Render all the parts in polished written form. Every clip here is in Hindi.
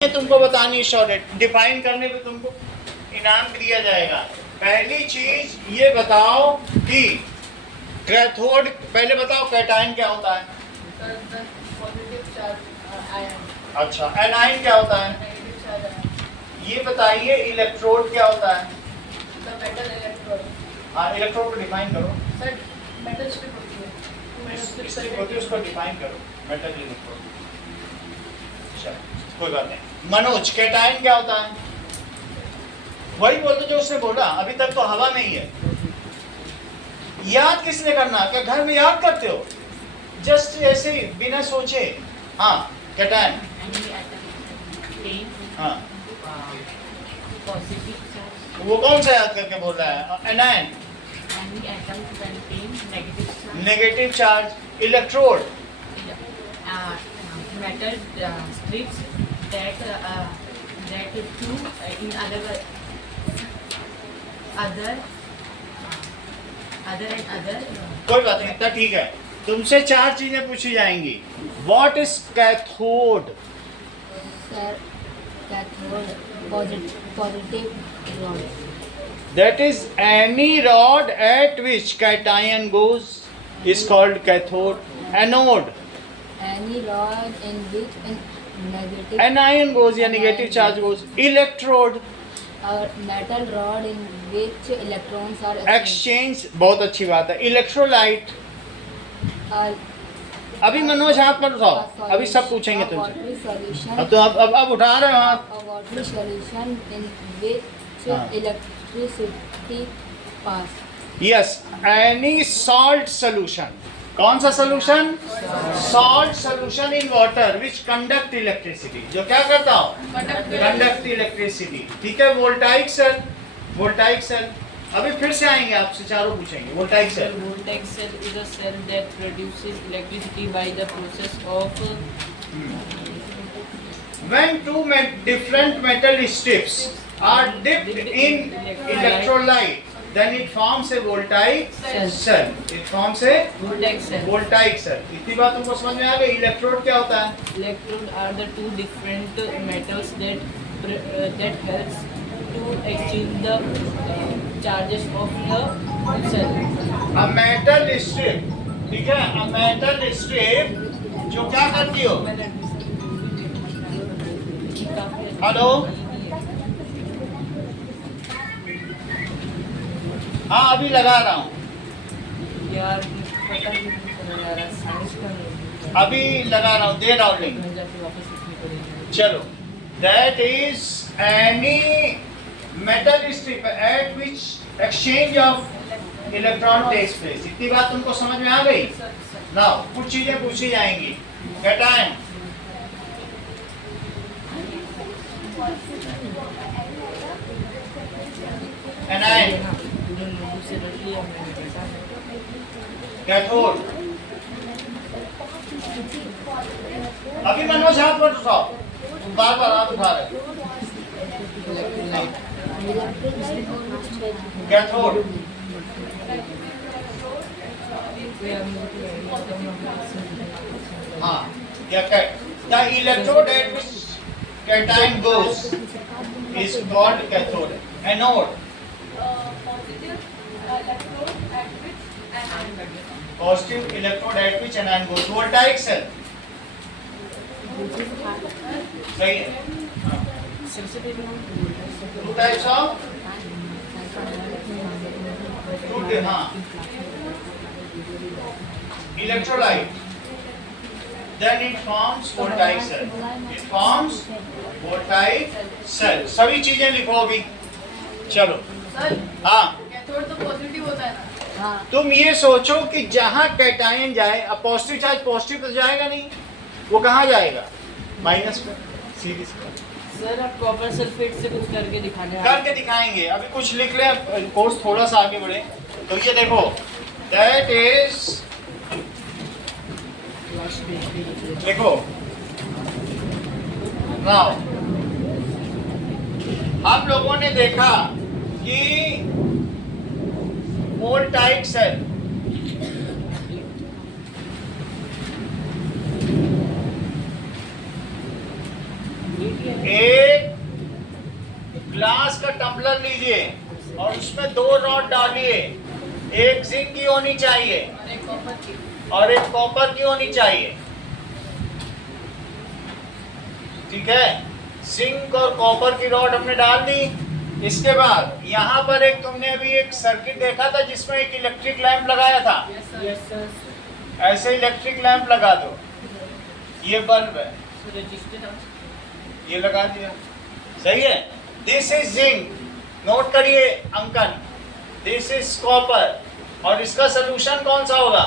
तुमको बतानी शॉर्ट डिफाइन करने पे तुमको इनाम दिया जाएगा। पहली चीज ये बताओ कि कैथोड, पहले बताओ कैटायन क्या होता है। अच्छा, एनायन क्या होता है। ये बताइए इलेक्ट्रोड क्या होता है। हाँ, इलेक्ट्रोड को डिफाइन करो। मेटल स्ट्रिप होती है, उसको डिफाइन करो। Metal electrode. अच्छा, कोई बात नहीं। मनोज, कैटायन क्या होता है। वही बोलते जो उसने बोला, अभी तक तो हवा में ही है। याद किसने करना, क्या घर में याद करते हो जस्ट ऐसे ही बिना सोचे। हाँ, कैटायन। हाँ, वो कौन सा याद करके बोल रहा है। Anion, negative charge. Electrode, metal strips that two in other कोई बात नहीं, इतना ठीक है। तुमसे चार चीजें पूछी जाएंगी। What is cathode. Sir, cathode positive rod. That is any rod at which cation goes is called cathode. Anode, Any rod in which negative anion goes या negative charge goes. Electrode, metal rod in which electrons are exchange, बहुत अच्छी बात है। Electrolyte, Uh, अभी मनोज हाथ पर उठाओ, अभी सब पूछेंगे तुमसे। watery solution. अब तो अब उठा रहे हो हाथ। A watery solution in which हाँ। electricity pass. Yes, any salt solution. कौन सा solution? Salt solution in water which conduct electricity. जो क्या करता हो? Conduct electricity. ठीक है, voltaic cell. Voltaic cell. अभी फिर से आएंगे, आपसे चारों पूछेंगे। Voltaic cell. Voltaic cell is a cell that produces electricity by the process of When two different metal strips are dipped in electrolyte, then it forms a voltaic cell. It forms a voltaic cell. voltaic cell. इतनी बात तुमको समझ में आ गई। इलेक्ट्रोड क्या होता है। Electrode are the two different metals that helps to exchange the charges of the cell. A metal strip, ठीक है, a metal strip जो क्या करती हो। हेलो, हाँ अभी लगा रहा हूँ, यार पता नहीं समझ आ रहा, साइंस का नहीं। अभी लगा रहा हूँ, दे रहा हूँ लिंक। घर जाके वापस लिखनी पड़ेगी। चलो, that is any metal strip at which exchange of electron takes place. इतनी बात तुमको समझ में आ गई। Now कुछ चीजें पूछी जाएंगी। कैटायन, एनायन, से रख लिया मैंने बेटा। कैथोड। अभी मनोज हाथ मत उठाओ, तुम बार बार हाथ उठा रहे हो। कैथोड, हाँ, क्या the electrode at which cation goes is called cathode. Anode, positive electrode at which anion goes. Voltaic cell, सही है। Two types of हाँ, electrolyte. Then it forms voltaic cell. It forms voltaic cell. सभी चीजें लिखो अभी। चलो, सर हाँ, कैथोड तो पॉजिटिव होता है ना। हाँ, तुम ये सोचो कि जहाँ कैटायन जाए, अब पॉजिटिव चार्ज पॉजिटिव तो जाएगा नहीं, वो कहाँ जाएगा, माइनस पर, सीरीज पर। सर आप कॉपर सल्फेट से कुछ करके दिखाने करके दिखाएंगे। अभी कुछ लिख ले, कोर्स थोड़ा सा आगे बढ़े। तो ये देखो, दैट इज, देखो नाउ, हम लोगों ने देखा कि वोल्टाइक सेल, एक ग्लास का टम्बलर लीजिए और उसमें 2 रॉड डालिए, एक जिंक की होनी चाहिए और एक कॉपर की होनी चाहिए, ठीक है। जिंक और कॉपर की रॉड हमने डाल दी। इसके बाद यहाँ पर एक तुमने अभी एक सर्किट देखा था जिसमें एक इलेक्ट्रिक लैंप लगाया था, Yes, sir. ऐसे इलेक्ट्रिक लैंप लगा दो। ये बल्ब है, So register now. ये लगा दिया, सही है। दिस इज जिंक, नोट करिए अंकन, दिस इज कॉपर, और इसका सोल्यूशन कौन सा होगा?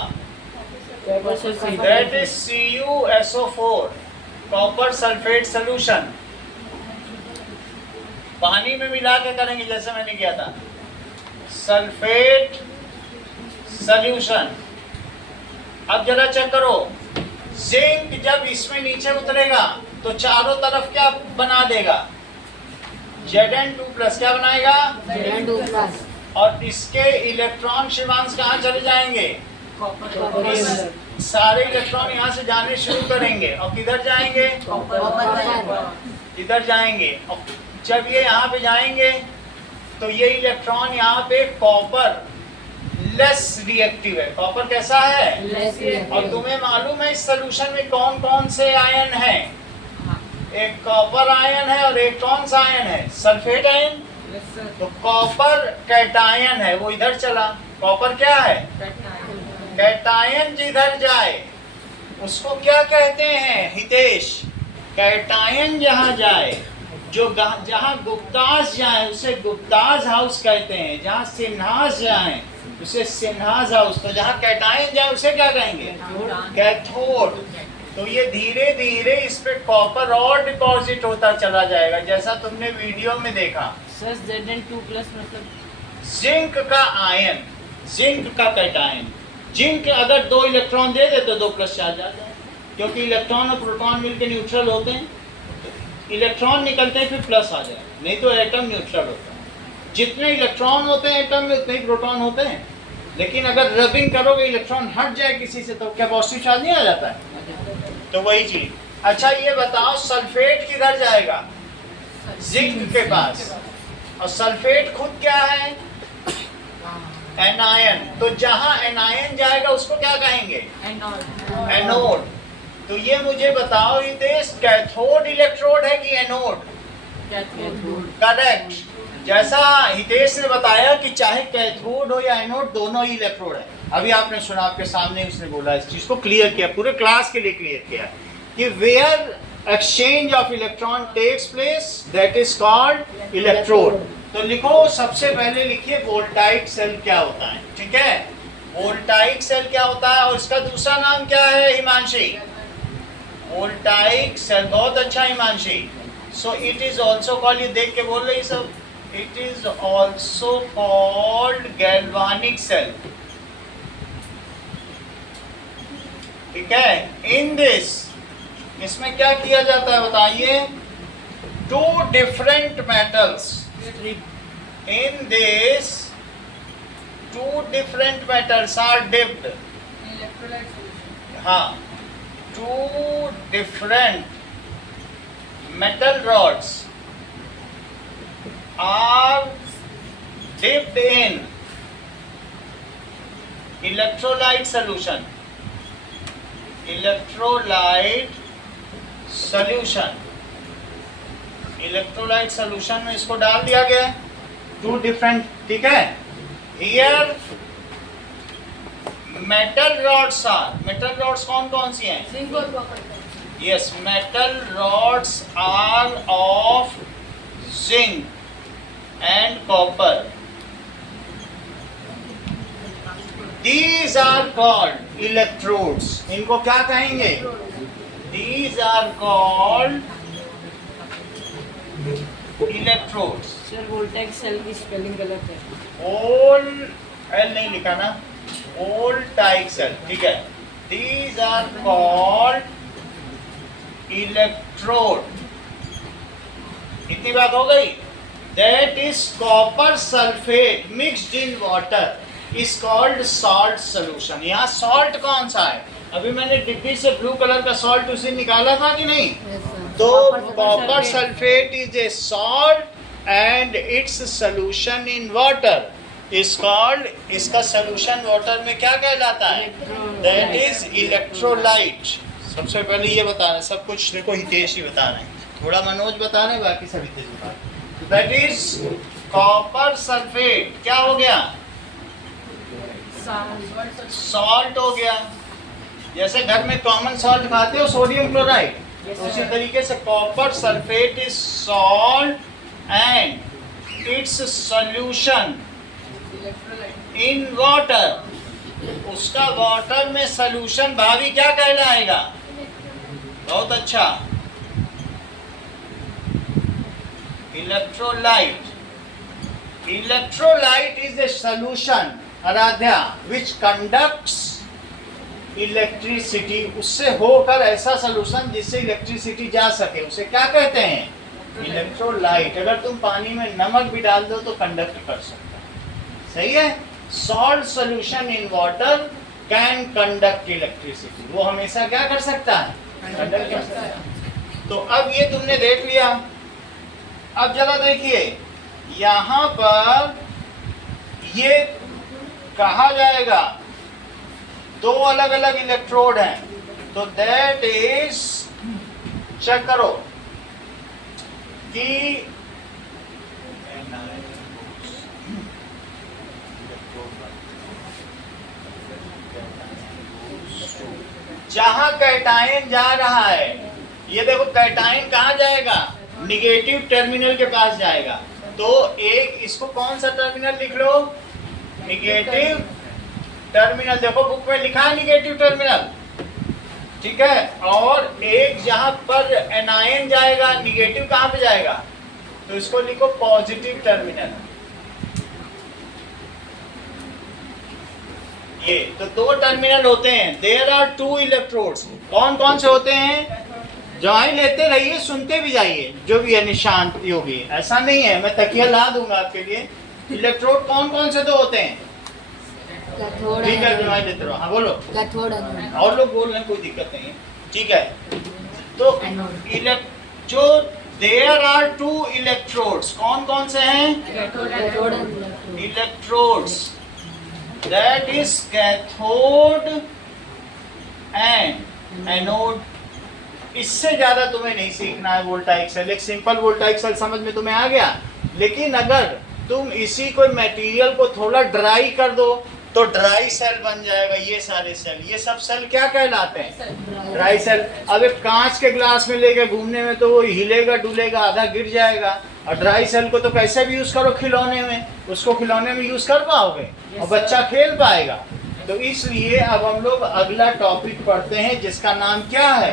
Copper sulfate. That is CuSO4, copper sulphate solution. पानी में मिला के करेंगे जैसे मैंने किया था, सल्फेट सोल्यूशन। अब जरा चेक करो, जिंक जब इसमें नीचे उतरेगा तो चारों तरफ क्या बना देगा? Zn2+, क्या बनाएगा? Zn2+. और इसके इलेक्ट्रॉन शिवांश कहाँ चले जाएंगे? Copper. इस सारे इलेक्ट्रॉन यहाँ से जाने शुरू करेंगे और किधर जाएंगे? Copper. इधर जाएंगे, और जब ये यहाँ पे जाएंगे तो ये इलेक्ट्रॉन यहाँ पे कॉपर लेस रिएक्टिव है। कॉपर कैसा है? Less reactive. और तुम्हें मालूम है इस सोल्यूशन में कौन कौन से आयन हैं? एक कॉपर आयन है और एक कौन सा आयन है? Sulphate ion. Yes, sir. तो कॉपर कैटायन है, वो इधर चला। कॉपर क्या है? कैटायन जिधर जाए उसको क्या कहते हैं हितेश? कैटायन जहाँ जाए, जो जहाँ गुप्तास जाए उसे गुप्तास हाउस कहते हैं, जहाँ सिन्हास जाए उसे सिन्हास हाउस। तो जहाँ कैटायन जाए उसे क्या कहेंगे? कैथोड। तो ये धीरे धीरे इस पे कॉपर और डिपॉजिट होता चला जाएगा, जैसा तुमने वीडियो में देखा। Sir, Zn2+ मतलब जिंक का आयन, जिंक का कैटायन। जिंक अगर 2 इलेक्ट्रॉन दे दे तो 2+ चार्ज आ जाए, क्योंकि इलेक्ट्रॉन और प्रोटॉन मिलकर न्यूट्रल होते हैं। इलेक्ट्रॉन निकलते हैं फिर प्लस आ जाए, नहीं तो एटम न्यूट्रल होता है। जितने इलेक्ट्रॉन होते हैं एटम में उतने ही प्रोटॉन होते हैं, लेकिन अगर रबिंग करोगे इलेक्ट्रॉन हट जाए किसी से तो क्या पॉजिटिव चार्ज नहीं आ जाता है? तो वही चीज। अच्छा ये बताओ, सल्फेट किधर जाएगा? जिंक के पास। और सल्फेट खुद क्या है? एनायन। तो जहां एनायन जाएगा उसको क्या कहेंगे? एनोड। तो ये मुझे बताओ हितेश, कैथोड इलेक्ट्रोड है कि एनोड? करेक्ट। जैसा हितेश ने बताया कि चाहे कैथोड हो या एनोड, दोनों ही इलेक्ट्रोड है। अभी आपने सुना, आपके सामने उसने बोला, इस चीज को क्लियर किया, पूरे क्लास के लिए क्लियर किया कि where exchange of electron takes place that is called electrode. तो लिखो, सबसे पहले लिखिए वोल्टाइक सेल क्या होता है, ठीक है? वोल्टाइक सेल क्या होता है और इसका दूसरा नाम क्या है हिमांशी? Voltaic cell. बहुत अच्छा Himanshi. So it is also called, ये देख के बोल रही सब, it is also called galvanic cell, ठीक है? इन दिस, इसमें क्या किया जाता है बताइए? 2 different metals, in this 2 different metals are dipped, हाँ, 2 different metal rods are dipped in electrolyte solution, electrolyte solution, electrolyte solution में इसको डाल दिया गया, 2 डिफरेंट, ठीक है? Here metal rods are, metal rods कौन कौन सी हैं? जिंक और copper. Yes, metal rods are of zinc and copper. These are called electrodes. इनको क्या कहेंगे? These are called electrodes. Sir voltaic cell की स्पेलिंग गलत है। Vol L नहीं लिखा ना, voltaic cell, ठीक है? These are called electrode. इतनी बात हो गई? That is copper sulfate mixed in water is called salt solution. यहाँ salt कौन सा है? अभी मैंने डिब्बी से ब्लू कलर का सॉल्ट उसे निकाला था कि नहीं? Yes, sir. तो copper sulphate is a salt and its solution in water is called, इसका सोल्यूशन वाटर में क्या कहलाता है? That is electrolyte. सबसे पहले ये बता रहे हैं, सब कुछ देखो हितेश ही बता रहे हैं, थोड़ा मनोज बता रहे हैं, बाकी सब हितेश बता रहे हैं। दैट इज कॉपर सल्फेट क्या हो गया? सॉल्ट हो गया। जैसे घर में कॉमन सॉल्ट खाते हो सोडियम क्लोराइड, उसी तरीके से copper sulphate is salt and its solution in water, उसका वाटर में सॉल्यूशन भावी क्या कहलाएगा? बहुत अच्छा, electrolyte. Electrolyte is a solution Aradhya which conducts electricity, उससे होकर ऐसा सॉल्यूशन जिससे इलेक्ट्रिसिटी जा सके, उसे क्या कहते हैं? इलेक्ट्रोलाइट। अगर तुम पानी में नमक भी डाल दो तो कंडक्ट कर सकता है, सही है। Salt solution in water can conduct electricity, वो हमेशा क्या कर सकता है? कंडक्ट कर सकता है। तो अब ये तुमने देख लिया। अब जरा देखिए यहां पर ये कहा जाएगा दो अलग अलग इलेक्ट्रोड हैं, तो दैट इज, चेक करो कि जहां कैटायन जा रहा है, ये देखो कैटायन कहाँ जाएगा? निगेटिव टर्मिनल के पास जाएगा। तो एक इसको कौन सा टर्मिनल लिख लो? Negative terminal. देखो बुक में लिखा है निगेटिव टर्मिनल, ठीक है। और एक जहां पर एनायन जाएगा, निगेटिव कहां पे जाएगा? तो इसको लिखो पॉजिटिव टर्मिनल। ये तो दो टर्मिनल होते हैं। There are two electrodes. कौन कौन से होते हैं? जवाई लेते रहिए, सुनते भी जाइए, जो भी है निशांत योगी, ऐसा नहीं है, मैं तकिया ला दूंगा आपके लिए। इलेक्ट्रोड कौन कौन से दो होते हैं? ठीक है, जवाई लेते रहो। हाँ बोलो। और लोग बोल रहे हैं, कोई दिक्कत नहीं है, ठीक है। तो जो देयर आर टू इलेक्ट्रोड्स, कौन कौन से हैं? Electrodes, that is cathode and anode. इससे ज्यादा तुम्हें नहीं सीखना है वोल्टाइक सेल। एक सिंपल वोल्टाइक सेल समझ में तुम्हें आ गया, लेकिन अगर तुम इसी कोई मटेरियल को थोड़ा ड्राई कर दो तो ड्राई सेल बन जाएगा। ये सारे सेल, ये सब सेल क्या कहलाते हैं? Dry cell. अब एक कांच के ग्लास में लेके घूमने में तो वो हिलेगा डुलेगा, आधा गिर जाएगा। और ड्राई सेल को तो कैसे भी यूज करो खिलौने में, उसको खिलौने में यूज कर पाओगे और बच्चा खेल पाएगा। तो इसलिए अब हम लोग अगला टॉपिक पढ़ते हैं जिसका नाम क्या है?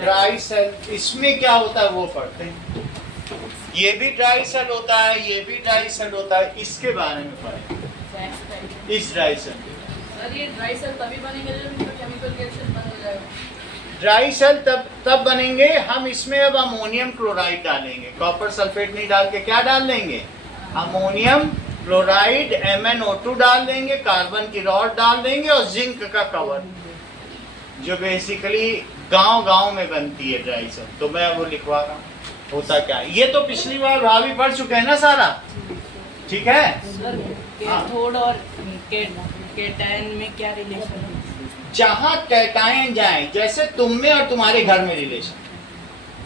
Dry cell. इसमें क्या होता है वो पढ़ते हैं। ये भी ड्राई सेल होता है, ये भी ड्राई सेल होता है, इसके बारे में पढ़ेंगे। इस ड्राई सेल, सर ये ड्राई सेल तभी बनेंगे जब इनका केमिकल रिएक्शन बंद हो जाएगा। ड्राई सेल तब बनेंगे, हम इसमें अब अमोनियम क्लोराइड डालेंगे। कॉपर सल्फेट नहीं डाल के क्या डाल देंगे? अमोनियम क्लोराइड, MnO2 डाल देंगे, कार्बन की रॉड डाल देंगे और जिंक का कवर, जो बेसिकली गांव-गांव में बनती है ड्राई सेल। तो मैं वो लिखवा रहा हूँ होता क्या है। ये तो पिछली बार भाभी पढ़ चुके हैं ना सारा, ठीक है। कैथोड और कैटायन में क्या रिलेशन है? जहां कैटायन जाए, जैसे तुम में और तुम्हारे घर में relation,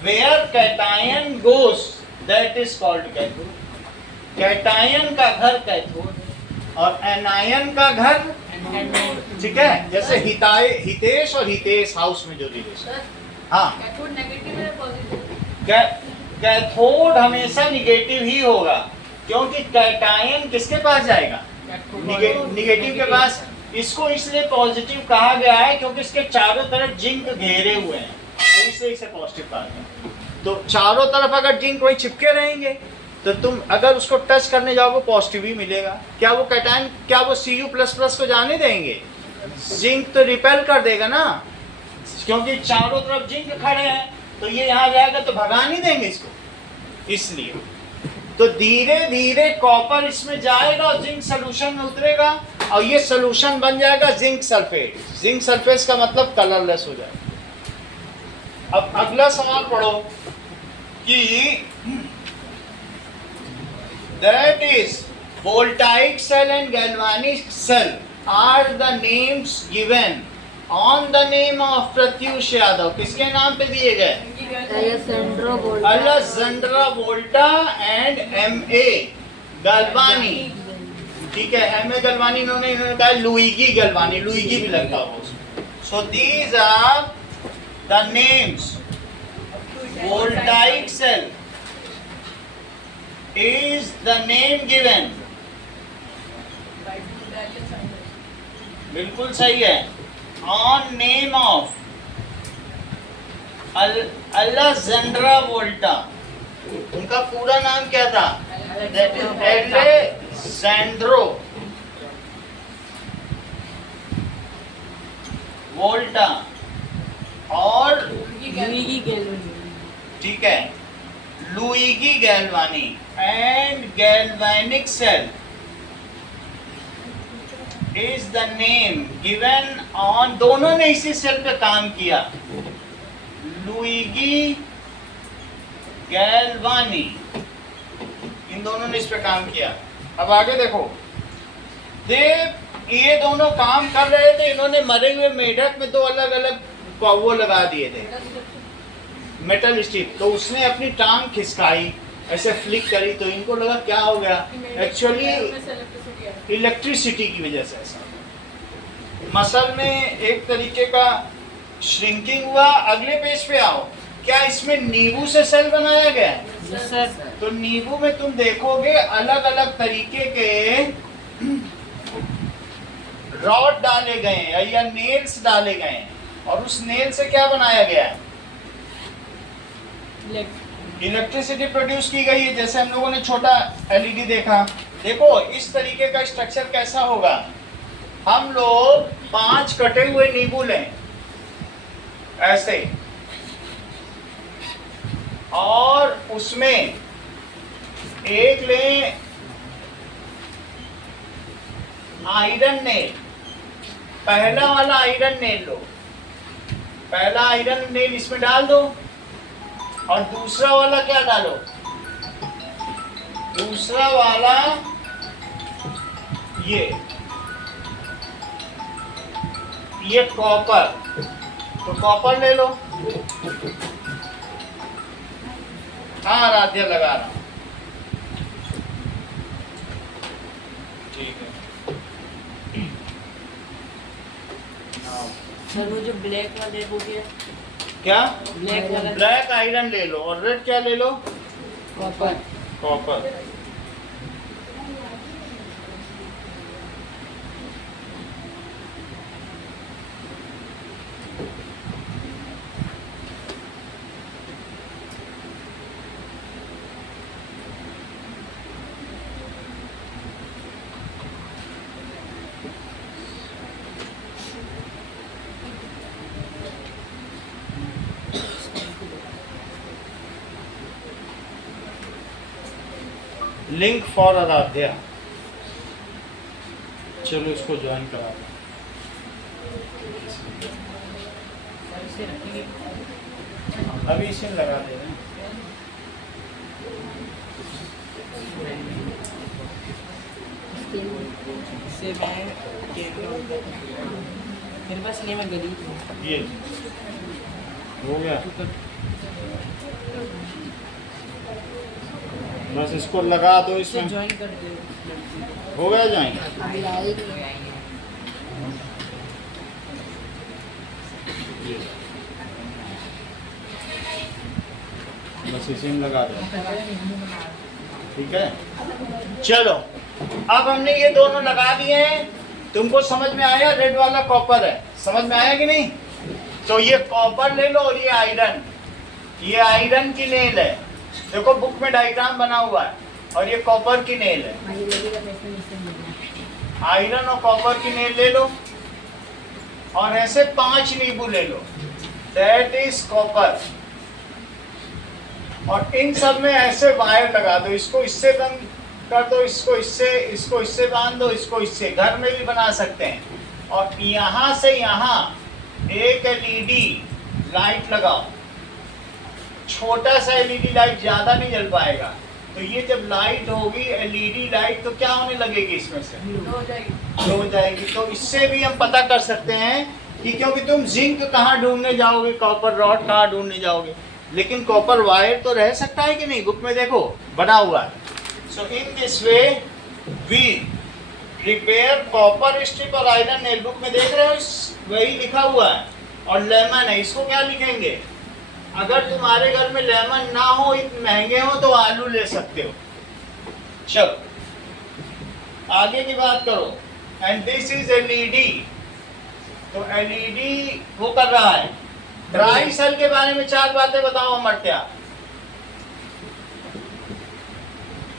where cation goes that is called cathode. Cation का घर कैथोड और एनायन का घर, ठीक है। जैसे हितेश और हितेश हाउस में जो रिलेशन। हाँ, कैथोड नेगेटिव है पॉजिटिव? कैथोड हमेशा निगेटिव ही होगा, क्योंकि कैटायन किसके पास जाएगा? निगेटिव के पास। इसको इसलिए पॉजिटिव कहा गया है क्योंकि इसके चारों तरफ जिंक घेरे हुए हैं, तो इसलिए इसे पॉजिटिव कहा गया। तो चारों तरफ अगर जिंक वही चिपके रहेंगे तो तुम अगर उसको टच करने जाओगे पॉजिटिव ही मिलेगा। क्या वो कैटायन, क्या वो Cu++ को जाने देंगे? जिंक तो रिपेल कर देगा ना, क्योंकि चारों तरफ जिंक खड़े हैं, तो ये यहाँ जाएगा तो भगा नहीं देंगे इसको। इसलिए तो धीरे धीरे कॉपर इसमें जाएगा और जिंक सोल्यूशन में उतरेगा और ये सोल्यूशन बन जाएगा जिंक सल्फेट। जिंक सल्फेट का मतलब कलरलेस हो जाएगा। अब अगला सवाल पढ़ो कि that is voltaic cell and galvanic cell are the names given on the name of Pratyush Yadav. किसके नाम पे दिए गए? Alessandro Volta. Alessandro Volta and MA. Galvani. ठीक है, एम.ए. गलवानी इन्होंने कहा लुइगी गलवानी, लुइगी भी लगता हो. So these are the names. Voltaic cell is the name given. बिल्कुल सही है. On name of Alessandro Volta. उनका पूरा नाम क्या था? Alessandro Volta. और लुइगी गैल्वानी. ठीक है, Luigi Galvani and galvanic cell is the name given on. दोनों ने इसी सेल पे काम किया. लुइगी गैल्वानी, इन दोनों ने इस पे काम किया. अब आगे देखो, ये दोनों काम कर रहे थे. इन्होंने मरे हुए मेढक में दो अलग अलग वो लगा दिए थे, मेटल स्ट्रिप. तो उसने अपनी टांग खिसकाई, ऐसे फ्लिक करी, तो इनको लगा क्या हो गया. एक्चुअली इलेक्ट्रिसिटी की वजह से ऐसा. मसल में एक तरीके का श्रिंकिंग हुआ. अगले पेज पे आओ. क्या इसमें नींबू से सेल बनाया गया है? Yes sir. तो नींबू में तुम देखोगे अलग अलग तरीके के रॉड डाले गए हैं या नेल्स डाले गए हैं. और उस नेल से क्या बनाया गया है? इलेक्ट्रिसिटी प्रोड्यूस की गई है. जैसे हम लोगों ने छोटा एलईडी देखा. देखो इस तरीके का स्ट्रक्चर कैसा होगा. हम लोग 5 कटे हुए नींबू लें ऐसे, और उसमें एक लें आयरन नेल. पहला वाला आयरन नेल लो, पहला आयरन नेल इसमें डाल दो. और दूसरा वाला क्या डालो? दूसरा वाला ये कॉपर. तो कॉपर ले लो. हाँ राध्या लगा रहा हूं. ठीक है. सर वो जो ब्लैक वाले हो गया, क्या? ब्लैक वाला. ब्लैक आयरन ले लो. और रेड क्या ले लो? Copper. Copper. Link for Aradhya. चलो इसको ज्वाइन करा दो. ऐसे रखेंगे. अभी इसे लगा दे रहे हैं. इससे मैं मेरे पास नहीं, मैं गली हूँ. ये हो गया. बस इसको लगा दो. इसे इसमें ज्वाइन कर दो. हो गया ज्वाइन. लाइक बस इसी में लगा दो. ठीक है. चलो अब हमने ये दोनों लगा दिए हैं. तुमको समझ में आया? रेड वाला कॉपर है, समझ में आया कि नहीं? तो ये कॉपर ले लो और ये आयरन. ये आयरन की नेल है. देखो बुक में डायग्राम बना हुआ है. और ये कॉपर की नेल है. आयरन और कॉपर की नेल ले लो. और ऐसे 5 नींबू ले लो. That is copper. और इन सब में ऐसे वायर लगा दो. इसको इससे बंद कर दो, इसको इससे बांध दो, इसको इससे. घर में भी बना सकते हैं. और यहाँ से यहाँ एक एलईडी लाइट लगाओ. छोटा सा एलईडी लाइट ज्यादा नहीं जल पाएगा, तो ये जब लाइट होगी एलईडी लाइट तो क्या होने लगेगी इसमें से, हो जाएगी। ग्लो हो जाएगी। तो इससे भी हम पता कर सकते हैं कि क्योंकि तुम जिंक कहाँ ढूंढने जाओगे, कॉपर रॉड कहाँ ढूंढने जाओगे, लेकिन कॉपर वायर तो रह सकता है कि नहीं, बुक में देखो बना हुआ है। So in this way we repair copper strip और आयरन नेल, बुक में देख रहे हो वही लिखा हुआ है। और लेमन है, इसको क्या लिखेंगे, अगर तुम्हारे घर में लेमन ना हो, इतने महंगे हो, तो आलू ले सकते हो। चलो आगे की बात करो। एंड दिस इज एलईडी, तो एलईडी वो कर रहा है। ड्राई सेल के बारे में 4 बातें बताओ अमर्त्या,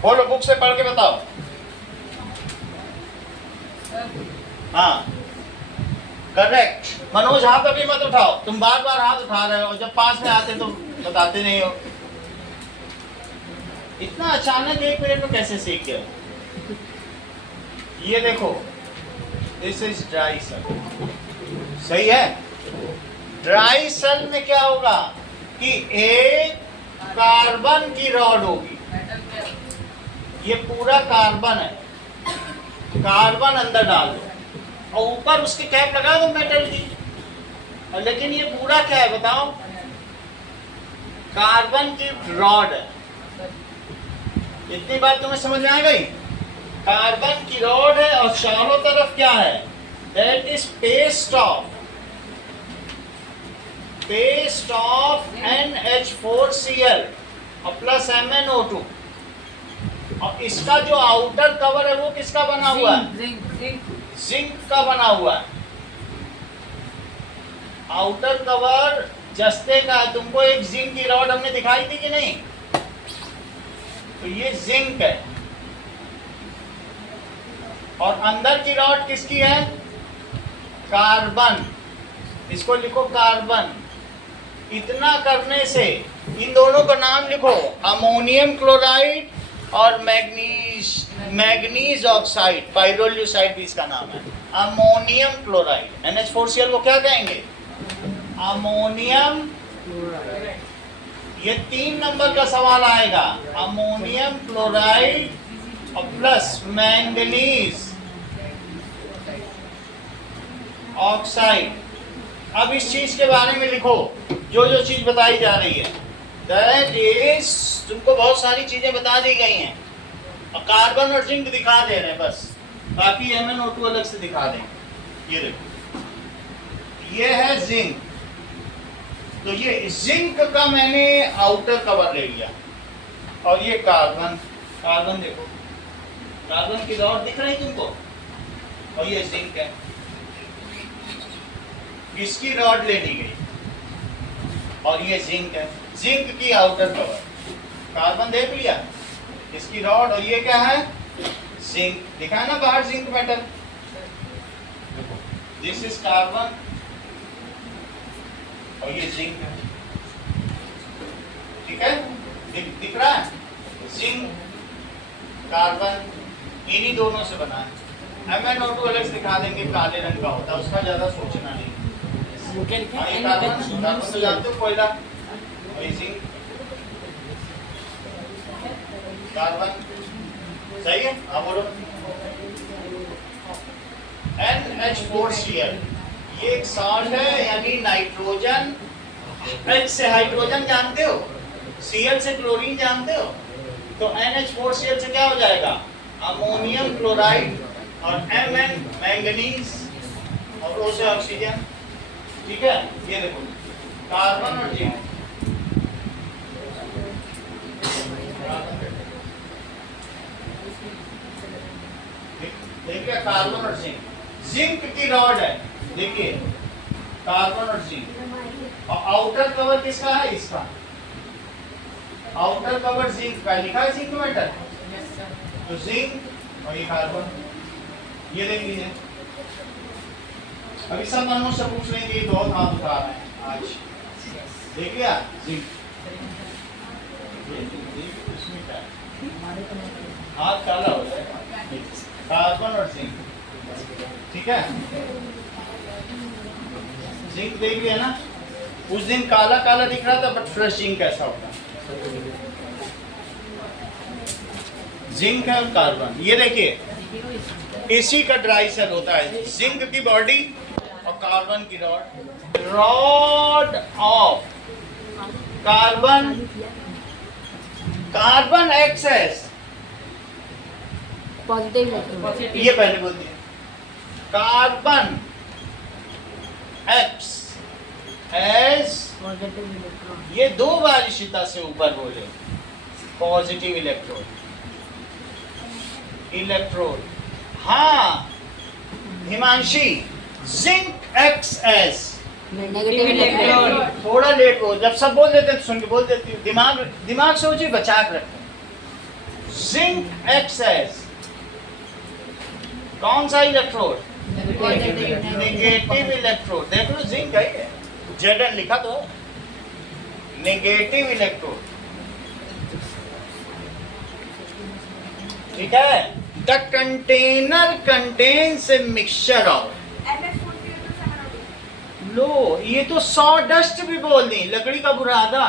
बोलो, बुक से पढ़ के बताओ। हाँ करेक्ट। मनोज हाथ अभी मत उठाओ, तुम बार बार हाथ उठा रहे हो और जब पास में आते तो बताते नहीं हो। इतना अचानक 1 मिनट में कैसे सीख गए। ये देखो, दिस इज ड्राई सेल, सही है। ड्राई सेल में क्या होगा कि एक कार्बन की रॉड होगी, मेटल पे ये पूरा कार्बन है, कार्बन अंदर डाल दो और ऊपर उसकी कैप लगा दो मेटल की। और लेकिन ये पूरा क्या है बताओ, कार्बन की रॉड है। इतनी बात तुम्हें समझ में आ गई, कार्बन की रॉड है और चारों तरफ क्या है, that is paste of NH4Cl और प्लस MnO2। और इसका जो आउटर कवर है वो किसका बना हुआ है, जिंक का बना हुआ है। आउटर कवर जस्ते का है। तुमको एक जिंक की रॉड हमने दिखाई थी कि नहीं, तो ये जिंक है। और अंदर की रॉड किसकी है, कार्बन, इसको लिखो कार्बन। इतना करने से इन दोनों का नाम लिखो, अमोनियम क्लोराइड और मैग्नीज ऑक्साइड, पाइरोल्यूसाइड भी इसका नाम है, अमोनियम क्लोराइड। NH4Cl को क्या कहेंगे, अमोनियम। ये 3 नंबर का सवाल आएगा, अमोनियम क्लोराइड और प्लस मैंगनीज ऑक्साइड। अब इस चीज के बारे में लिखो, जो जो चीज बताई जा रही है, दैट इज, तुमको बहुत सारी चीजें बता दी गई हैं और कार्बन और जिंक दिखा दे रहे हैं बस, बाकी MnO2 अलग से दिखा देंगे। ये देखो, ये है जिंक। तो ये जिंक का मैंने आउटर कवर ले लिया और ये कार्बन, कार्बन देखो, कार्बन की रॉड दिख रही तुमको, और ये जिंक है, इसकी रॉड ले ली गई और ये जिंक है, जिंक की आउटर कवर। कार्बन देख लिया, इसकी रॉड, और ये क्या है, जिंक। दिखा है ना बाहर zinc metal, this is carbon और ये जिंक है, ठीक है, दिख रहा है, जिंक कार्बन इन्हीं दोनों से बना है। MnO2 अलग से दिखा देंगे, काले रंग का होता है, उसका ज्यादा सोचना नहीं। कार्बन तो जानते हो, कोयला, और ये जिंक, कार्बन, सही है। हाँ बोलो, NH4Cl ये एक सॉल्ट है, यानी नाइट्रोजन। H से हाइड्रोजन जानते हो, Cl से क्लोरीन जानते हो, तो NH4Cl से क्या हो जाएगा, अमोनियम क्लोराइड और Mn मैंगनीज और O से ऑक्सीजन, ठीक है। ये देखो, कार्बन और जिंक, देखिए कार्बन और जिंक, जिंक की रॉड है, देखिए कार्बन और जिंक। और आउटर कवर किसका है, इसका आउटर कवर जिंक का, लिखा है जिंक मेटल, तो जिंक और ये कार्बन, ये देख लीजिए। अभी सब मनोज से पूछ रहे हैं कि बहुत हाथ उठा रहे हैं आज, देख लिया जिंक, हाथ काला हो जाएगा, कार्बन और जिंक, ठीक है। जिंक देख लिया ना, उस दिन काला काला दिख रहा था, बट फ्रेश जिंक कैसा होता है? जिंक है और कार्बन, ये देखिए इसी का ड्राई सेल होता है। जिंक की बॉडी और कार्बन की rod. Rod of carbon, carbon excess, positive electron. ये पहले बोल दिया। Carbon excess, positive electron. ये दो बार इशिता से ऊपर बोले। Positive electrode, electrode. हाँ Himanshi, zinc excess, negative electron. थोड़ा लेट हो, जब सब बोल देते हैं तो सुन के बोल देती हूँ। दिमाग दिमाग सोचिए, बचा के रखें। जिंक एक्स एस कौन सा इलेक्ट्रोड? Negative electrode. देख लो जिंक है, जेडन लिखा तो है। नेगेटिव इलेक्ट्रोड, ठीक है। The container contains a mixture of, लो ये तो सॉ डस्ट भी बोल दी, लकड़ी का बुरादा।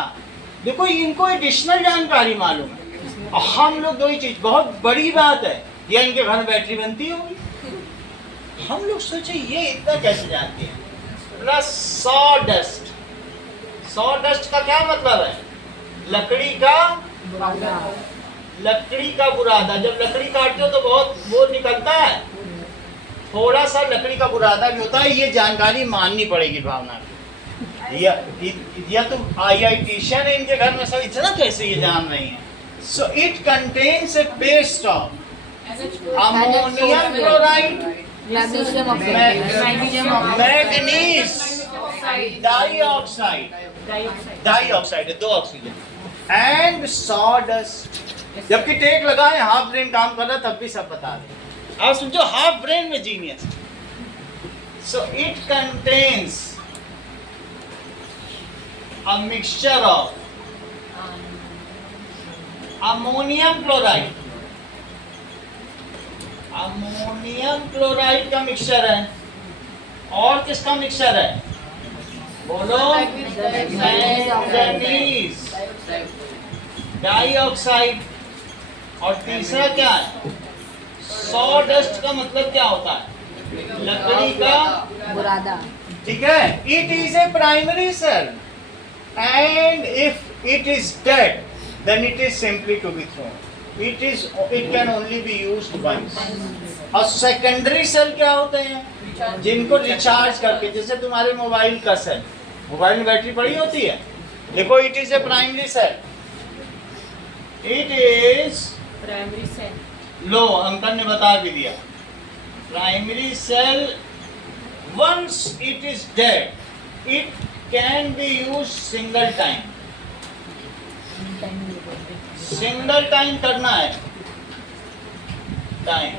देखो इनको एडिशनल जानकारी मालूम है, और हम लोग दो ही चीज, बहुत बड़ी बात है। या इनके घर में बैटरी बनती होगी, हम लोग सोचे ये इतना कैसे जानते हैं। Plus saw dust, saw dust का क्या मतलब है? लकड़ी का, लकड़ी का बुरादा। जब लकड़ी काटते हो तो बहुत वो निकलता है, थोड़ा सा लकड़ी का बुरादा भी होता है। ये जानकारी माननी पड़ेगी भावना की। या तुम IITian है, इनके घर में सब इतना कैसे ये जान रही हैं। So it contains A paste of ammonium chloride, manganese dioxide, dioxide है, 2 ऑक्सीजन, एंड सॉडस्ट। जबकि टेक लगा है, हाफ ब्रेन काम कर रहा, तब भी सब बता दे। आप समझो हाफ ब्रेन में genius. So it contains a mixture of ammonium chloride, ammonium chloride का मिक्सचर है, और किसका मिक्सचर है? बोलो। मैंगनीज डाइऑक्साइड, और तीसरा क्या है? सॉ डस्ट का मतलब क्या होता है? लकड़ी का बुरादा। ठीक है। It is a primary cell, and if it is dead then it is simply to be thrown. It can only be used once. और सेकेंडरी सेल क्या होते हैं? जिनको रिचार्ज करके, जैसे तुम्हारे मोबाइल का सेल, मोबाइल में बैटरी पड़ी होती है। देखो it is a primary cell, it is primary cell. लो अंकल ने बता भी दिया। Primary cell, once it is dead it can be use single time. Single time करना है, time.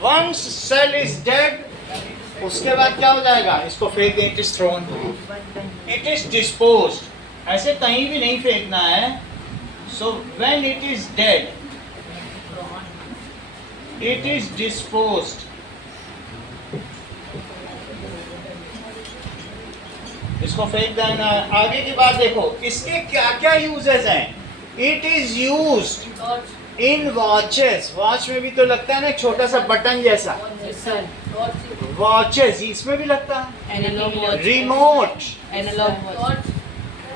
Once cell is dead, उसके बाद क्या हो जाएगा? इसको फेंक दें, it is thrown, it is disposed. ऐसे कहीं भी नहीं फेंकना है। So when it is dead it is disposed. इसको फेंक देना। आगे की बात देखो, इसके क्या क्या यूजेस हैं। It is used in watches, watch में भी तो लगता है ना एक छोटा सा बटन जैसा, वॉचेस इसमें भी लगता है। रिमोट,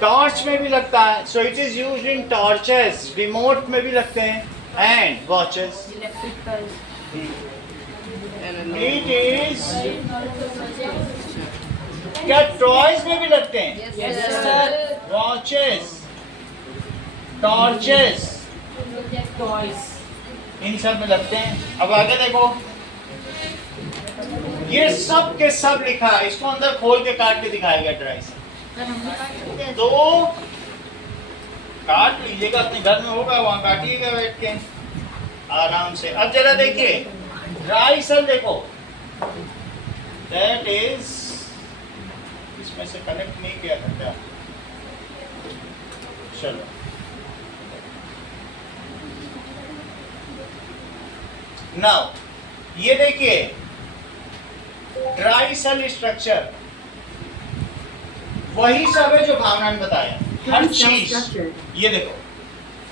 टॉर्च में भी लगता है। सो it is used in torches, remote में भी लगते हैं, एंड वॉचेस। इट इज, क्या टॉयज में भी लगते हैं? वॉचेस, टॉर्चेस, इन सब में लगते हैं। अब आगे देखो, ये सब के सब लिखा है। इसको अंदर खोल के काट के दिखाएगा ड्राई से, तो काट लीजिएगा, अपने घर में होगा वहां काटिएगा बैठ के आराम से। अब जरा देखिए ड्राई सेल, देखो दैट इज, इसमें से कनेक्ट नहीं किया करता। चलो नाउ ये देखिए ड्राई सेल स्ट्रक्चर। वही सब है जो भावना ने बताया, हर चीज। ये देखो,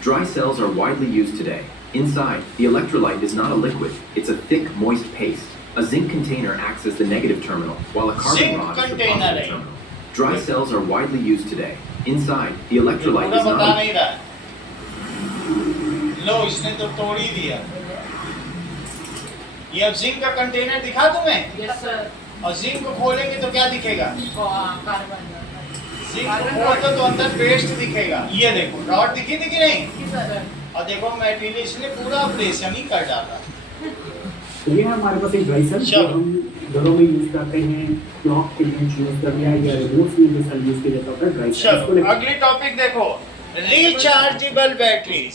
Dry cells are widely used today. Inside, the electrolyte is not a liquid, it's a thick, moist paste. A zinc container acts as the negative terminal, while a carbon Zinc rod is the container positive है। terminal. Dry cells are widely used today. Inside, the ये electrolyte पूरा is बता not नहीं रहा है। लो, इसने तो तोड़ ही दिया। ये अब जिंक का कंटेनर दिखा तुम्हें, यस सर। और जिंक को खोलेंगे तो क्या दिखेगा? कार्बन। जिंक को खोलो तो अंदर पेस्ट दिखेगा। ये देखो, रॉड दिखी थी कि नहीं? सर। और देखो मटेरियल इसने पूरा ऑपरेशन ही कर डाला। तो ये है हमारे पास एक ड्राई सेल जो चलो। हम घरों में यूज करते हैं, क्लॉक के लिए यूज कर लिया या रिमोट्स में जो सेल यूज किया जाता है ड्राई सेल। चलो अगली टॉपिक देखो, रिचार्जेबल बैटरीज।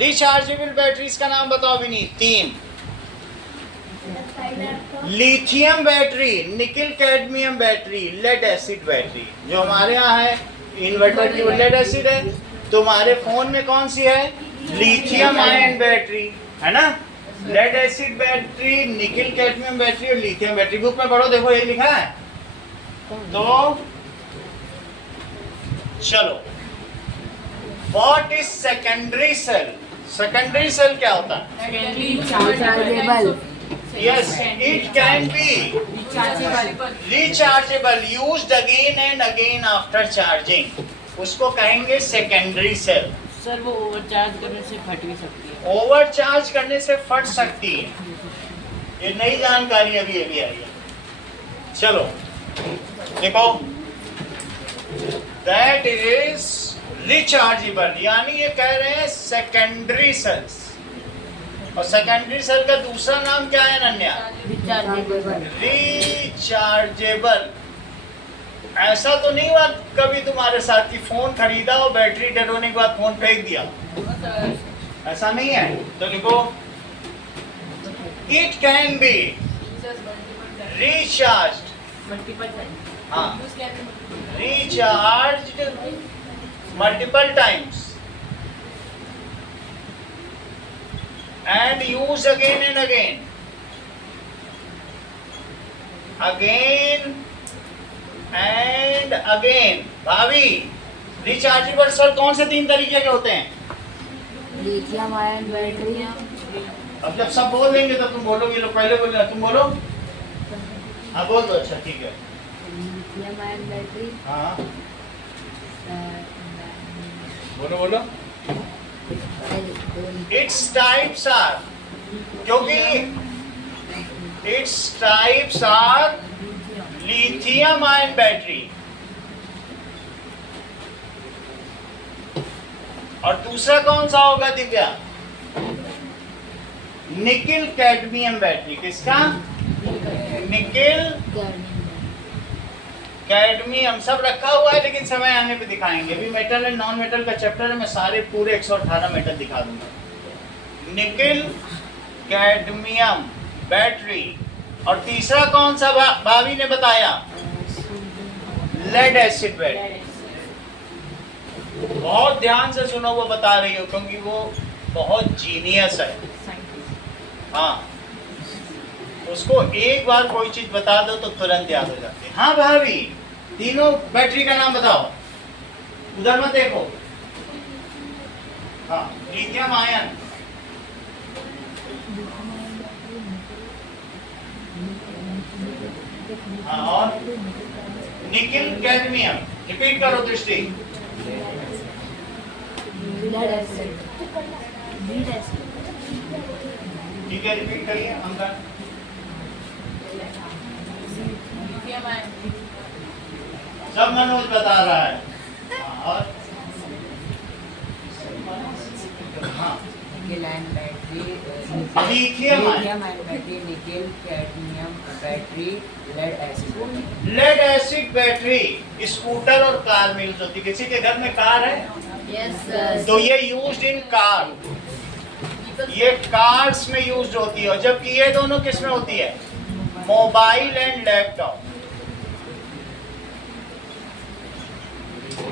रिचार्जेबल बैटरीज का नाम बताओ Vineet. 3 lithium battery, nickel cadmium battery, lead acid battery. जो हमारे यहाँ है इन्वर्टर की वो लेड एसिड है, तुम्हारे फोन में कौन सी है? लिथियम आयन बैटरी है ना। Lead acid battery, nickel cadmium battery और लिथियम बैटरी। बुक में पढ़ो, देखो यही लिखा है। तो चलो, what is secondary cell? Secondary cell क्या होता है? Rechargeable. Yes, it can be rechargeable, used again and again after charging. उसको कहेंगे सेकेंडरी सेल। सर वो ओवरचार्ज करने से फट भी सकती है। ओवरचार्ज करने से फट सकती है, ये नई जानकारी अभी अभी आई है। चलो देखो, दैट इज रिचार्जेबल, यानी ये कह रहे हैं सेकेंडरी सेल्स। और सेकेंडरी सेल का दूसरा नाम क्या है अनन्या? Rechargeable. रिचार्जेबल। ऐसा तो नहीं हुआ कभी तुम्हारे साथ कि फोन खरीदा और बैटरी डेड होने के बाद फोन फेंक दिया? ऐसा नहीं है। तो लिखो, इट कैन बी रिचार्ज्ड, हाँ, recharged multiple times and use again and again and again। भाभी, रिचार्जेबल सेल कौन से 3 तरीके के होते हैं? Lithium ion battery. अब जब सब बोल देंगे तो तुम बोलोगे, लोग पहले बोले, तुम बोलो। हाँ बोल दो, अच्छा ठीक है। Lithium ion battery. हाँ uh, बोलो बोलो। and Its types are, क्योंकि its types are lithium ion battery, और दूसरा कौन सा होगा दिव्या? निकल कैडमियम बैटरी। किसका? निकल कैडमियम। सब रखा हुआ है, लेकिन समय आने पे दिखाएंगे। अभी मेटल एंड नॉन मेटल का चैप्टर है, मैं सारे पूरे 118 मेटल दिखा दूंगा। निकल कैडमियम बैटरी। और तीसरा कौन सा भाभी ने बताया? Lead acid battery. बहुत ध्यान से सुनो, वो बता रही हो, क्योंकि वो बहुत जीनियस है। हाँ, उसको एक बार कोई चीज बता दो तो तुरंत याद हो जाती है। हाँ भाभी, तीनों बैटरी का नाम बताओ। उधर मत देखो। हाँ, लिथियम आयन, हाँ, और निकल कैडमियम। रिपीट करो दृष्टि। lead acid. Lead acid. ठीक है, रिपीट करिए अंदर। सब मनोज बता रहा है। हाँ, और हाँ, nickel ion battery, lithium ion, lithium ion battery, nickel cadmium battery, lead acid battery. Lead acid battery scooter और कार में यूज होती है। किसी के घर में कार है Yes. तो ये यूज्ड इन कार, ये कार्स में यूज होती है। और जबकि ये दोनों किस में होती है? Mobile and laptop.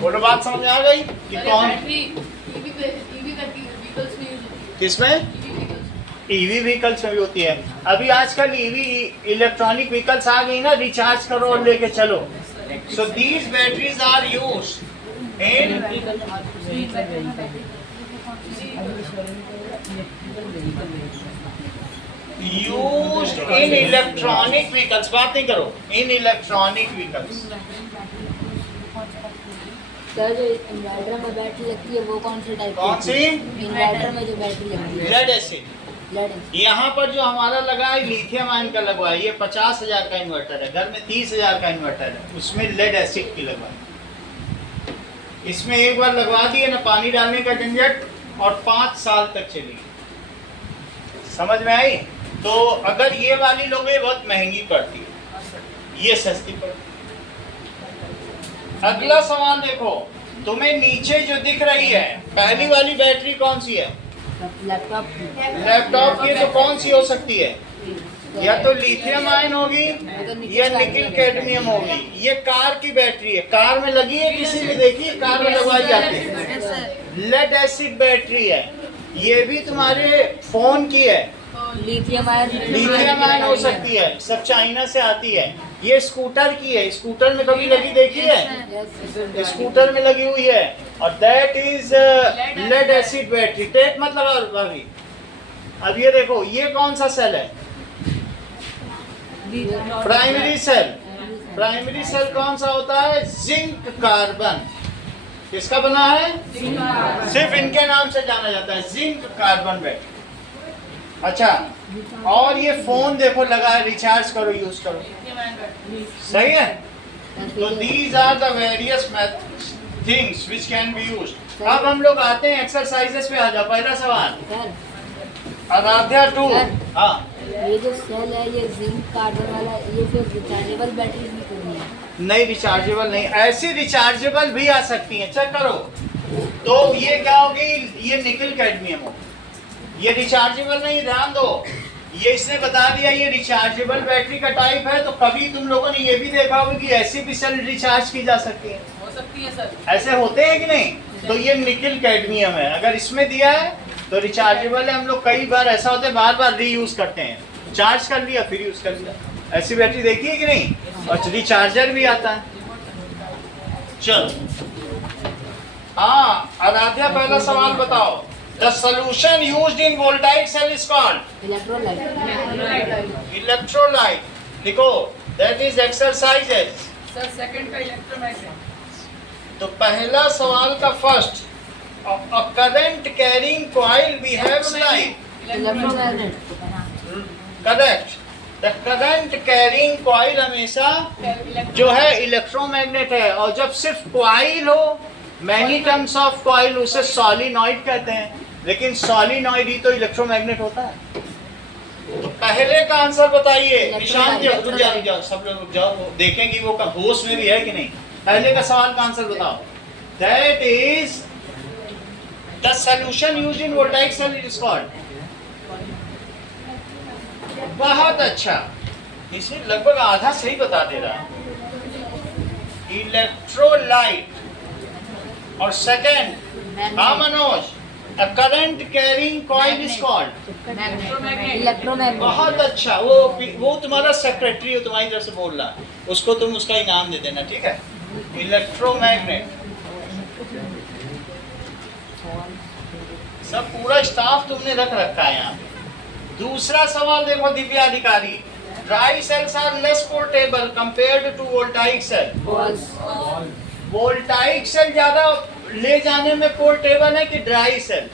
बोलो, बात समझ आ गई कि कौन किसमें? ईवी व्हीकल्स में भी होती है। अभी आजकल ईवी इलेक्ट्रॉनिक व्हीकल्स आ गई ना, रिचार्ज करो और लेके चलो। So these batteries are used in used in electronic vehicles. बात नहीं करो. In electronic vehicles. सर जो इन्वर्टर में बैटरी लगती है वो कौन से टाइप कौन सी? इन्वर्टर में जो बैटरी लगती है लेड एसिड. लेड यहाँ पर जो हमारा लगा है लिथियम आयन का लगवा है. ये 50,000 का इन्वर्टर है. घर में 30,000 का इन्वर्टर है. उसमें लेड एसिड की लगवा है. इसमें एक बार लगवा दिए ना, पानी डालने का झंझट, और 5 साल तक चली. समझ में आई? तो अगर ये वाली लोगे बहुत महंगी पड़ती है, ये सस्ती पड़ती है. अगला सवाल देखो, तुम्हें नीचे जो दिख रही है पहली वाली बैटरी कौन सी है? लैपटॉप लैपटॉप की. तो कौन सी हो सकती है? या तो लिथियम आयन होगी या निकिल कैडमियम होगी. ये कार की बैटरी है. कार में लगी है किसी में? देखिए कार में लगवाई जाती है. लेड एसिड बैटरी है. ये भी तुम्हारे फोन की है. लिथियम आयन हो सकती है. सब चाइना से आती है. ये स्कूटर की है. स्कूटर में कभी लगी देखी है? स्कूटर में लगी हुई है. और that is lead acid battery. Take मतलब अभी. अब ये देखो, ये कौन सा सेल है? Primary cell. प्राइमरी सेल कौन सा होता है? Zinc carbon. किसका बना है? सिर्फ इनके नाम से जाना जाता है, जिंक कार्बन बैटरी. अच्छा, और ये फोन देखो लगा है, रिचार्ज करो, यूज करो. सही है. तो these are the various things which can be used. अब हम लोग आते हैं एक्सरसाइजेस पे. आ जाओ. पहला सवाल आराध्या 2. हाँ, ये जो सेल है ये जिंक कार्बन वाला, ये फिर रिचार्जेबल बैटरी में क्यों है? नहीं रिचार्जेबल नहीं. ऐसी रिचार्जेबल भी आ सकती हैं. चेक करो. तो ये क्या होगी? ये निकिल कैडमियम होगी. ये रिचार्जेबल नहीं. ध्यान दो, ये इसने बता दिया ये रिचार्जेबल बैटरी का टाइप है. तो कभी तुम लोगों ने ये भी देखा होगा कि ऐसी भी सेल रिचार्ज की जा सकती है. हो सकती है सर. ऐसे होते हैं कि नहीं? तो ये निकिल कैडमियम है. अगर इसमें दिया है तो रिचार्जेबल है. हम लोग कई बार ऐसा होता है बार बार रीयूज करते हैं. चार्ज कर लिया फिर यूज कर लिया. ऐसी बैटरी देखी है कि नहीं? और रिचार्जर भी आता है. चलो, हाँ आराध्या पहला सवाल बताओ. The solution used in voltaic cell is called electrolyte. लिखो. That is exercises. Sir second का इलेक्ट्रोमैग्नेट. तो पहला सवाल का first, a current carrying coil behaves like. Electromagnet. Correct. The current carrying coil हमेशा जो है इलेक्ट्रोमैग्नेट है. और जब सिर्फ coil हो, many terms of coil, उसे solenoid कहते हैं. लेकिन solenoid ही तो इलेक्ट्रोमैग्नेट होता है. तो पहले का आंसर बताइए. निशान जी रुक जाओ, सब लोग रुक जाओ. वो देखेंगे वो का होश में भी है कि नहीं. पहले का सवाल का आंसर बताओ. That is the solution used in voltaic cell is called. बहुत अच्छा. इसे लगभग आधा सही बता दे रहा है. इलेक्ट्रोलाइट. और सेकंड, हाँ Manoj, a current carrying coil is called. Electromagnet. बहुत अच्छा. वो तुम्हारा सेक्रेटरी हो, तुम्हारी तरफ से बोल रहा है. उसको तुम उसका इनाम दे देना. ठीक है. इलेक्ट्रोमैग्नेट. सब पूरा स्टाफ तुमने रख रखा है यहाँ पे. दूसरा सवाल देखो Divya Adhikari. Dry cells are less portable compared to voltaic cell. Voltaic cell ज्यादा ले जाने में पोर्टेबल है कि ड्राई सेल?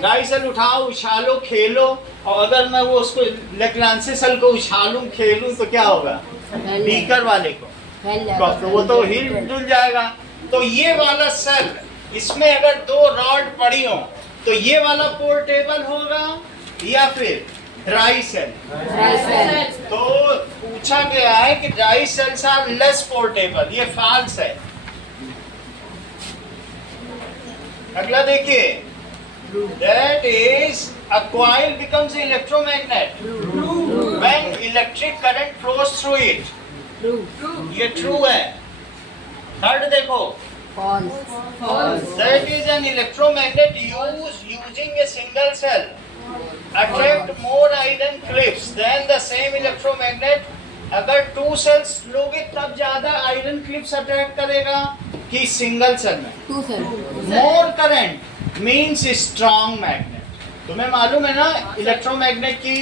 ड्राई सेल उठाओ, उछालो, खेलो. और अगर मैं वो उसको लेक्रांसी सेल को उछालूं, खेलूं तो क्या होगा? बीकर वाले को तो वो तो हिल डुल जाएगा. तो ये वाला सेल, इसमें अगर 2 रॉड पड़ी हो तो ये वाला पोर्टेबल होगा या फिर ड्राई सेल? तो पूछा गया है कि dry cells are less portable. ये फॉल्स है. अगला देखिए. That is a coil becomes electromagnet when electric current flows through it. ये ट्रू है. थर्ड देखो. That is an electromagnet using a single cell attract more iron clips than the same electromagnet अगर 2 सेल्स लोगे तब ज्यादा आयरन क्लिप्स अटैक करेगा कि सिंगल सेल में? 2 cell. More current means strong magnet. तुम्हें मालूम है ना इलेक्ट्रोमैग्नेट की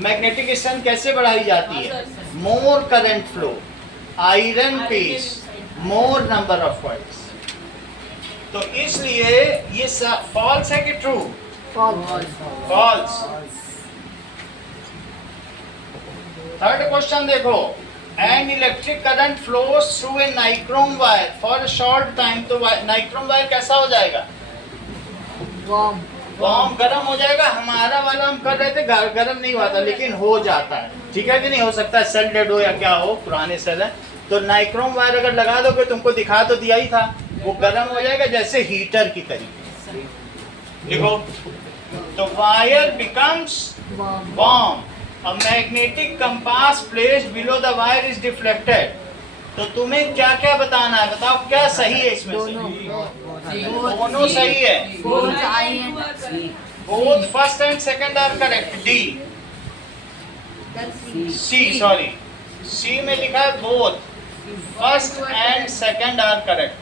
मैग्नेटिक स्ट्रेंथ कैसे बढ़ाई जाती है? More current flow, iron piece, more number of coils. तो इसलिए ये फॉल्स है कि ट्रू? फॉल्स। थर्ड क्वेश्चन देखो, an electric current flows through a nichrome wire for short time. तो नाइक्रोम वायर कैसा हो जाएगा? वार्म, गर्म हो जाएगा। हमारा वाला हम कर रहे थे गर्म नहीं हुआ था, लेकिन हो जाता है। ठीक है कि नहीं? हो सकता है सेल डेड हो या क्या हो, पुराने सेल है। तो नाइक्रोम वायर अगर लगा दोगे, तुमको दिखा तो दिया ही था, वो गर्म हो जाएगा जैसे हीटर की तरीके। देखो, तो wire becomes warm. A magnetic compass placed below the wire is deflected. तो तुम्हें क्या क्या बताना है? बताओ क्या सही है इसमें से? दोनों सही है। Both first and second are correct. D, C, sorry. C में लिखा है both first and second are correct.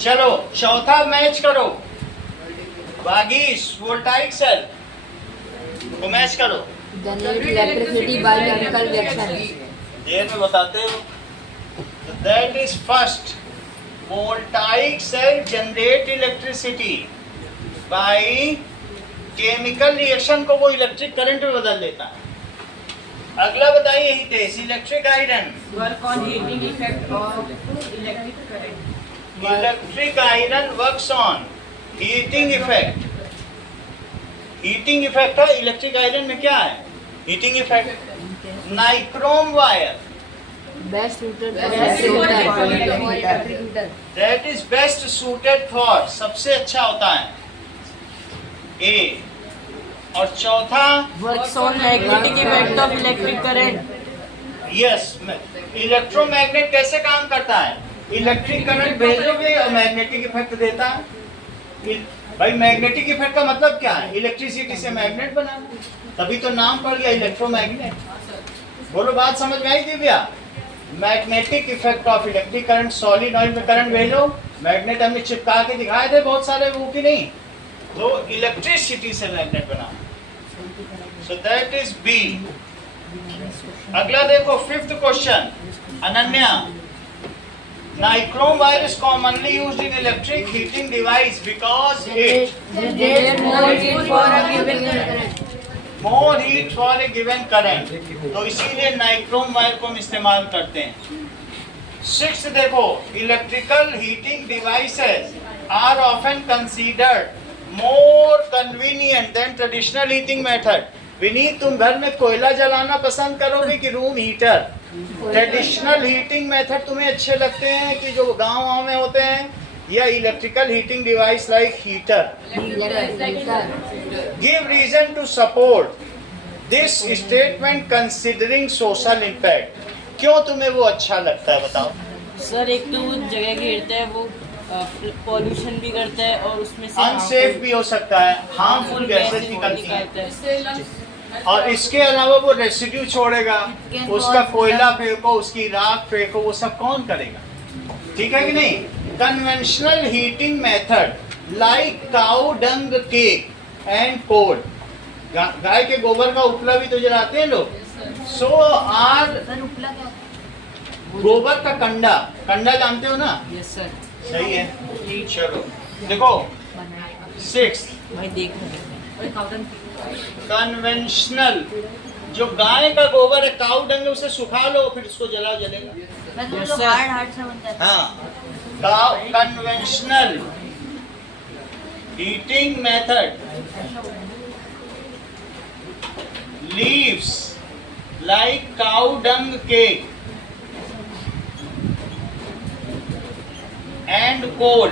चलो चौथा मैच करो। वागीश, वोल्टाइक सेल को मैच करो। Generate electricity by chemical reaction. देर में बताते हो। तो that is first, voltaic cell generate electricity by chemical reaction को वो इलेक्ट्रिक करंट में बदल देता है। अगला बताइए Hitesh, electric iron. Work on heating effect of electric current. Electric iron works on heating effect. Heating effect है इलेक्ट्रिक आयरन में। क्या है heating effect? Nichrome wire best suited that is best suited for, सबसे अच्छा होता है ए। और चौथा works on magnetic effect of electric current. Yes, electromagnet कैसे काम करता है? इलेक्ट्रिक करंट भेजोगे और मैग्नेटिक इफेक्ट देता है। भाई मैग्नेटिक इफेक्ट का मतलब क्या है? इलेक्ट्रिसिटी से मैग्नेट बनाना, तभी तो नाम पड़ गया इलेक्ट्रोमैग्नेट। बोलो बात समझ में आई Divya? Magnetic effect of electric current, solenoid में करंट भेजो, मैग्नेट हमने चिपका के दिखाए थे बहुत सारे, वो की नहीं, तो इलेक्ट्रिसिटी से मैग्नेट बनाना। So that is B. अगला देखो, fifth question, Ananya. Nichrome wire is commonly used in electric heating device because it more heat for a given current. तो इसीलिए नाइक्रोम वायर को हम इस्तेमाल करते हैं। सिक्स्थ देखो, electrical heating devices are often considered more convenient than traditional heating method. Vineet, तुम घर में कोयला जलाना पसंद करोगे कि room heater? Traditional heating method तुम्हें अच्छे लगते हैं कि जो गांव में होते हैं, या electrical heating device like heater? Give reason to support this statement considering social impact. क्यों तुम्हें वो अच्छा लगता है बताओ? सर एक तो वो जगह घेरता है, वो पॉल्यूशन भी करता है और उसमें से अनसेफ भी हो सकता है, हार्मफुल गैसेस निकलती हैं। इससे लंग्स और इसके अलावा वो रेसिड्यू छोड़ेगा, उसका कोयला फेंको, उसकी राख फेंको, वो सब कौन करेगा? ठीक है कि नहीं? Conventional heating method like cow dung cake and coal, गाय के गोबर का उपला भी तो जलाते हैं लोग। सो आर गोबर का कंडा, कंडा जानते हो ना? Yes sir. सही है। चलो देखो, सिक्स, भाई देख रहे हैं कन्वेंशनल, जो गाय का गोबर है, काऊ डंग है, उसे सुखा लो फिर उसको जलाओ, जलेगा। हाँ, conventional heating method leaves like cow dung cake and coal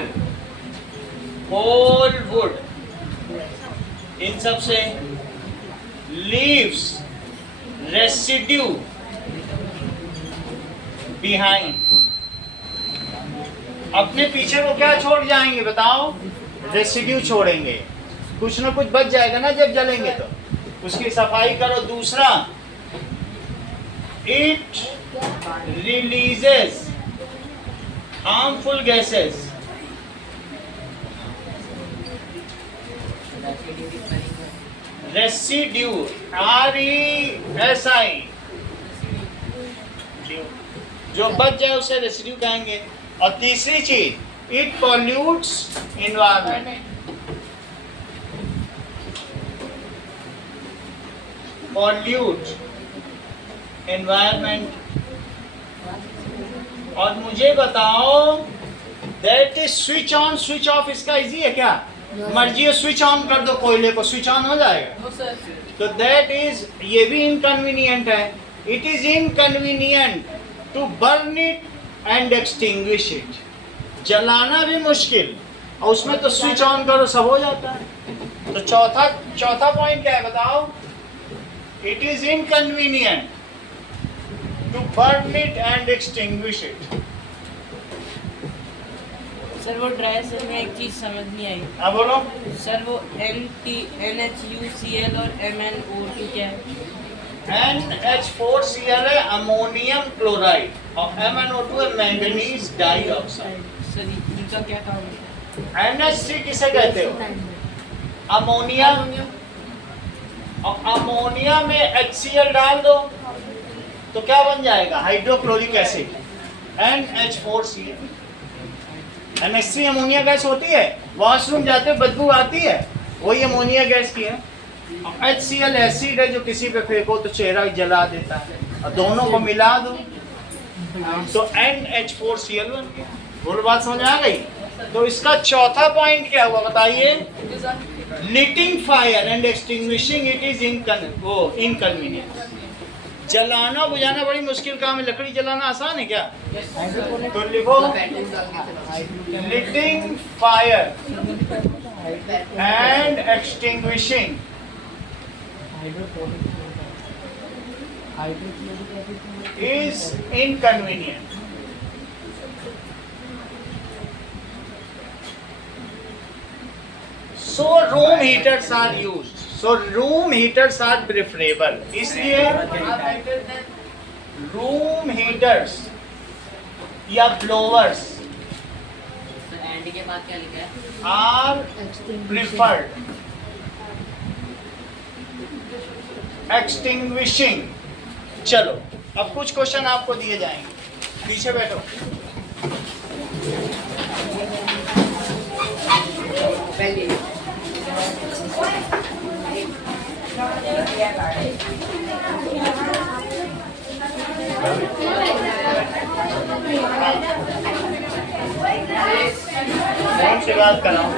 wood, इन सब से लीव्स रेसिड्यू बिहाइंड, अपने पीछे वो क्या छोड़ जाएंगे बताओ? रेसिड्यू छोड़ेंगे, कुछ ना कुछ बच जाएगा ना जब जलेंगे, तो उसकी सफाई करो। दूसरा, it releases harmful gases. Residue, RESI, जो बच जाए उसे रेसिड्यू कहेंगे। और तीसरी चीज, it pollutes environment. Pollute environment. और मुझे बताओ, that is switch on switch off इसका इजी है क्या? मर्जी है स्विच ऑन कर दो, कोयले को स्विच ऑन हो जाएगा। No sir. तो दैट इज, ये भी इनकन्वीनियंट है। It is inconvenient to burn it and extinguish it. जलाना भी मुश्किल, और उसमें तो स्विच ऑन करो सब हो जाता है। तो चौथा पॉइंट क्या है बताओ? It is inconvenient to burn it and extinguish it. Sir वो ड्राई सेल में एक चीज़ समझ नहीं आई। हाँ बोलो। सर वो NHUCl और MnO2 क्या है? NH4Cl है अमोनियम क्लोराइड, और MnO2 है मैंगनीज डाइऑक्साइड। सर इनका क्या काम है? NH3 किसे कहते हो? अमोनिया। और अमोनिया में HCl डाल दो तो क्या बन जाएगा? Hydrochloric acid, NH4Cl। NH3 ammonia gas होती है, वॉशरूम जाते बदबू आती है, वही अमोनिया गैस की है। HCl एसिड है जो किसी पे फेंको तो चेहरा जला देता है, और दोनों को मिला दो तो NH4Cl बन गया। बोलो, बात समझ आ गई? तो इसका चौथा पॉइंट क्या हुआ बताइए? Lighting fire and extinguishing it is inconvenience. जलाना बुझाना बड़ी मुश्किल काम है। लकड़ी जलाना आसान है क्या? तो लिखो, lighting fire and extinguishing is inconvenient. So room heaters are used. So room heaters are preferable. इसलिए room heaters या blowers एंड के बाद क्या लिखा है? are preferred. Extinguishing. चलो, अब कुछ क्वेश्चन आपको दिए जाएंगे, पीछे बैठो। कौन सी बात कराऊं?